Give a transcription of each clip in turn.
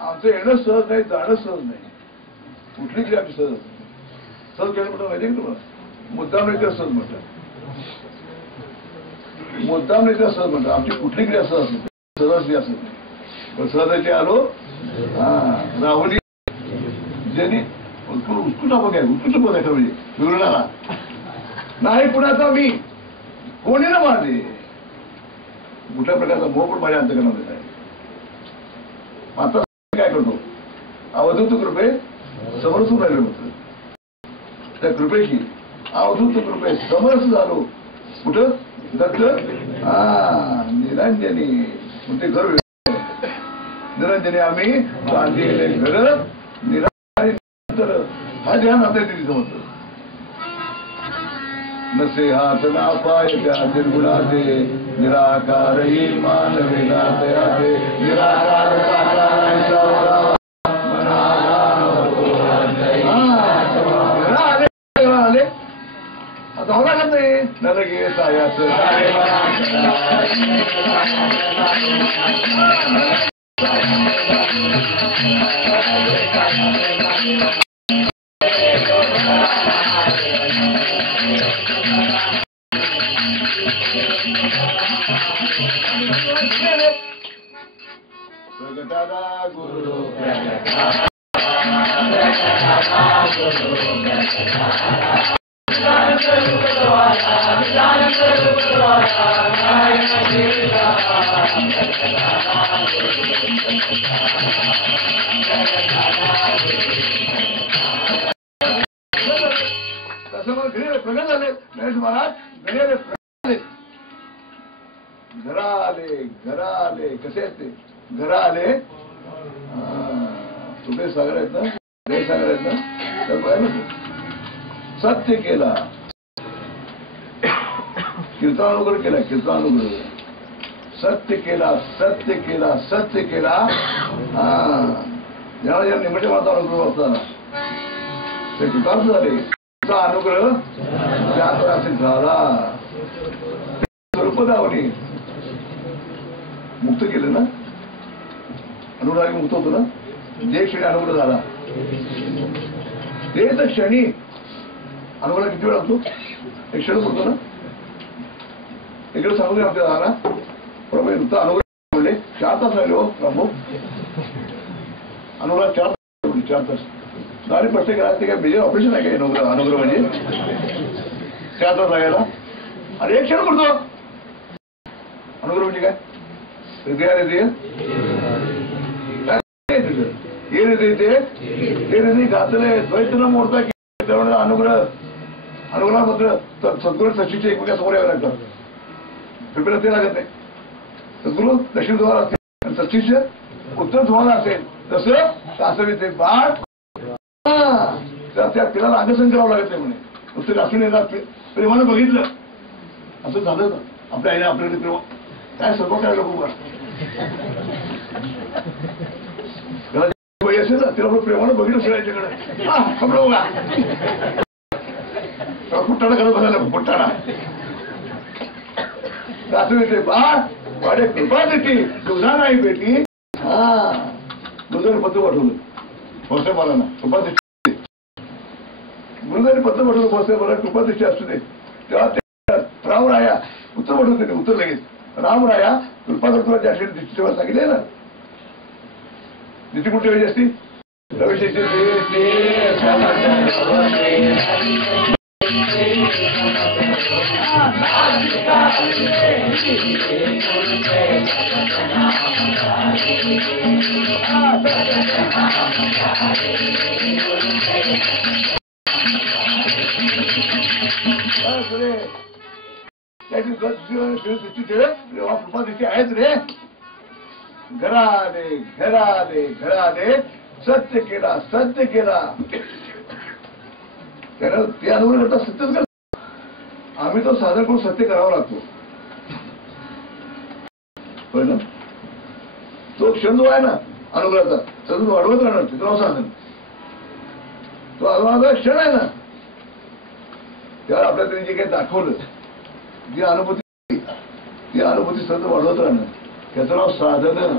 आमचं येणं सहज नाही, जाणं सहज नाही. कुठली क्रिया आमची सहज सहज केलं म्हटलं माहिती की तुम्हाला? मुद्दाम नाही त्या सहज म्हटलं, मुद्दाम नाही त्या सहज म्हटलं. आमची कुठली क्रिया सहज असते, सहज असत नाही. पण सहजाचे आलो राहुली ज्यांनी उत्कृष्ट आपण काय उत्कृष्ट पद आहे म्हणजे विवरणारा नाही कुणाचा मी कोणी ना माझे. कुठल्या प्रकारचा मोह पण माझ्या अंतकरणामध्ये आहे. आता काय करतो अवधूत कृपे समरसून राहिलो म्हटलं. त्या कृपेशी अवधूत कृपे समरस झालो. कुठं दत्त निरंजनी म्हणजे घर निरंजनी आम्ही बांधलेले घर निरंतर हा ध्यान आता तिथे समजतो. नसे हात ना पाय त्या निर्गुणाचे निराकार मानवी नाते निराकार आले आता होणार का नाही न लगे सायाचं प्रगटादा गुरु तसं मग घरी प्रगत झाले गणेश महाराज घरी प्रगत घरा आले कसे आहेत ते घरा आले सुबे सागर आहेत ना ते सागर आहेत ना तर बघायला सत्य केला कीर्तनानुग्रह केला कीर्तनानुग्रह सत्य केला सत्य केला सत्य केला जेव्हा जेव्हा निमटे माझा अनुग्रह असताना ते कृतार्थ झाले तुझा अनुग्रह त्याप्रमाणे झाला स्वरूपदावनी मुक्त केलं ना अनुग्रहाने मुक्त होतो ना जे क्षणी अनुग्रह झाला ते तर क्षणी अनुग्रह किती वेळ लागतो एक क्षण पडतो ना इकडे सांगू नये आपल्याला ना प्रभू नुसता अनुग्रह म्हणले 4 तास राहिले हो प्रभू अनुग्रह 4 तास गाडी प्रत्येक घरात ते काय मेजर ऑपरेशन आहे का अनुग्रह म्हणजे 4 तास लागायला आणि एक क्षण पडतो अनुग्रह म्हणजे काय हृदया ये हृदय घातले द्वैत न मोडता अनुग्रह अनुग्रहापत्र सद्गुरू सचिवचे एकमेकांसमोर यावे लागतात. कृपया ते लागत नाही. सद्गुरू दक्षिण द्वार असेल आणि सचिवचे उत्तर द्वार असेल तसं कासवी ते बाळ त्या पिलाला अंगसंग करावं लागत नाही म्हणे. नुसतं कासून येतात प्रेमानं बघितलं असं झालं ना आपल्या आईने आपल्याकडे प्रेम काय सर्व काय लोक असेल ना तिला आपण प्रेमानं बघितलं सगळ्यांच्याकडे खबर बघा कुट्टाणा करत बसायला कुट्टाणा कासून येते बाळ वाडे कृपा देते तुझा नाही बेटी गुरुदारी पत्र पाठवलं भोसले मला ना कृपा देते गुरुदारी पत्र पाठवलं भोसले मला कृपा देते असू दे तेव्हा रामराया उत्तर पाठवून देते उत्तर लगेच रामराया कृपा करतो ज्या दिवशी सांगितले ना दिवशी कुठली वेळी असती रविशेषी कृपा तिथे आहेत रे घराले सत्य केला त्याला ते अनुभव करता सत्यच करतो. आम्ही तो साधन करून सत्य करावा लागतो. पण तो क्षण जो आहे ना अनुग्रहाचा सतत वाढवत राहणार तिथं साधन तो अनुग्रहाचा क्षण आहे ना त्यावर आपल्याला त्यांनी जे काही दाखवलं जी अनुभूती ती अनुभूती सतत वाढवत राहणं त्याचं नाव साधन.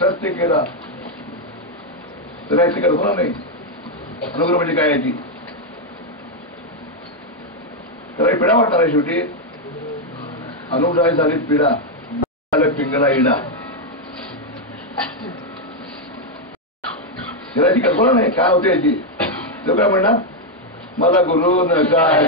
सत्य केला तर याची कल्पना नाही. अनुग्रह म्हणजे काय याची तर पिढा वाटणार आहे. शेवटी अनुग्रह झाली पिढा, पिंगला इडा, त्याची कल्पना नाही काय होते याची. तो काय म्हणणार, मला गुरु न काय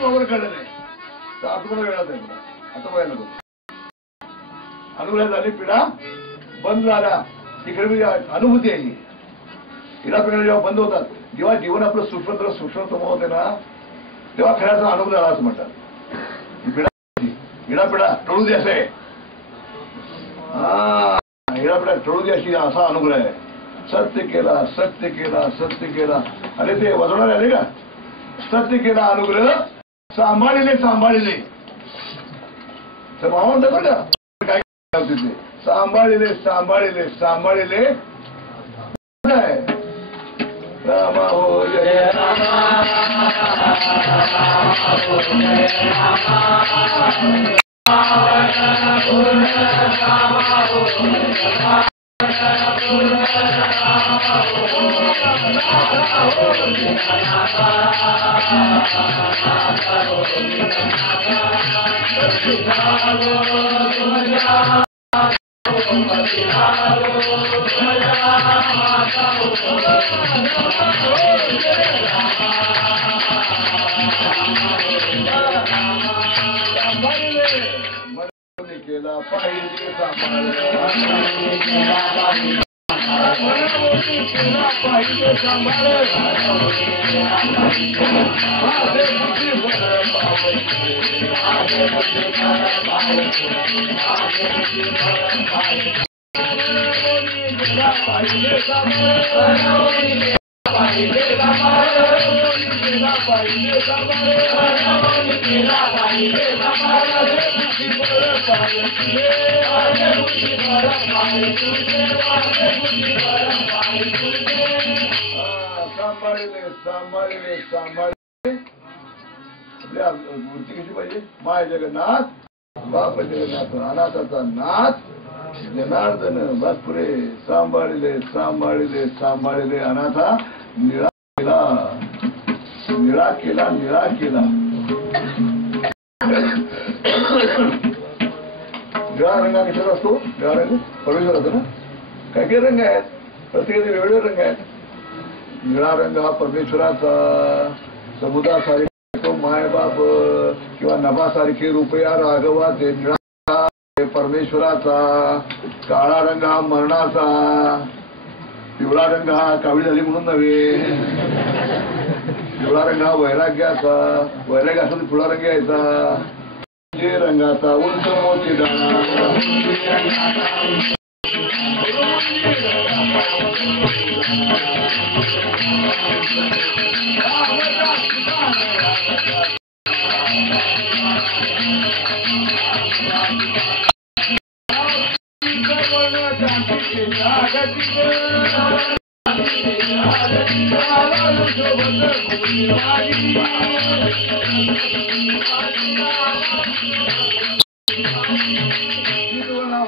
वगैरे कळलं नाही तर आठवडा वेळात आहे. आता बघायला नको. अनुग्रह झाली पिढा बंद झाला. तिकडे म्हणजे अनुभूती आहे. पिढा पिढा जेव्हा बंद होतात, जेव्हा जीवन आपलं सूक्ष्मतम होते ना, तेव्हा खेळाचा अनुभव झाला असं म्हणतात. पिढा पिढा टळू दे असं आहे. हिडा पिढा टळू दे अशी असा अनुग्रह आहे. सत्य केला सत्य केला सत्य केला. अरे ते वजवणारे आले का, सत्य केला अनुग्रह सांभाळिले सांभाळिले. तर मामा म्हणतात बरं का काय तिथे, सांभाळिले सांभाळिले सांभाळिले काय रामा हो जय केला पाहिजे सांभाळले सांभाळले सांभाळले. आपल्या मूर्ती कशी पाहिजे, माय जगन्नाथ बाप जगन्नाथ अनाथाचा नाथ जनार्दन बापुरे. सांभाळले सांभाळले सांभाळले अनाथा निळा केला निळा केला निळा केला. निळा रंगा कशाचा असतो, निळा रंग परमेश्वर असतो ना. काय काही रंग आहेत, प्रत्येकाचे वेगवेगळे रंग आहेत. निळा रंग हा परमेश्वराचा, समुद्रासारखे तो मायबाप किंवा नभासारखे रुपया राघवाचे. निळा परमेश्वराचा. काळा रंग हा मरणाचा. पिवळा रंग हा कावळी झाली म्हणून नव्हे. पिवळा रंग हा वैराग्याचा. वैराग्य असतो पिवळा रंग यायचा. जे रंगाचा उंच मोठी दाणा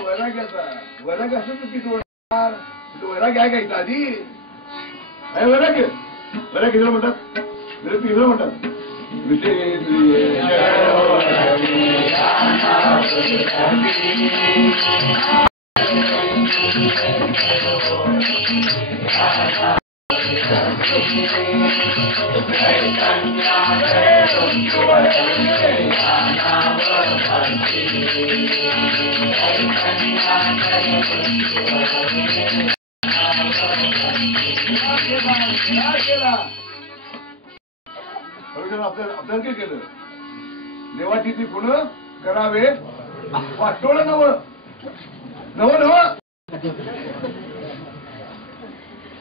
वैराग्याचा. वैराग्य असं तर किती वैराग्य आहे का इथं आधी आहे. वैराग्य वैराग्य किती म्हणतात, विरक्ती किती म्हणतात. आपल्याला काय केलं, देवाची ती गुण करावे वाटोळ नव नव नव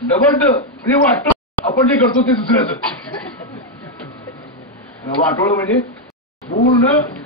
डबल म्हणजे वाटोळ आपण जे करतो ते दुसऱ्याचं. वाटोळ म्हणजे पूर्ण पूर्ण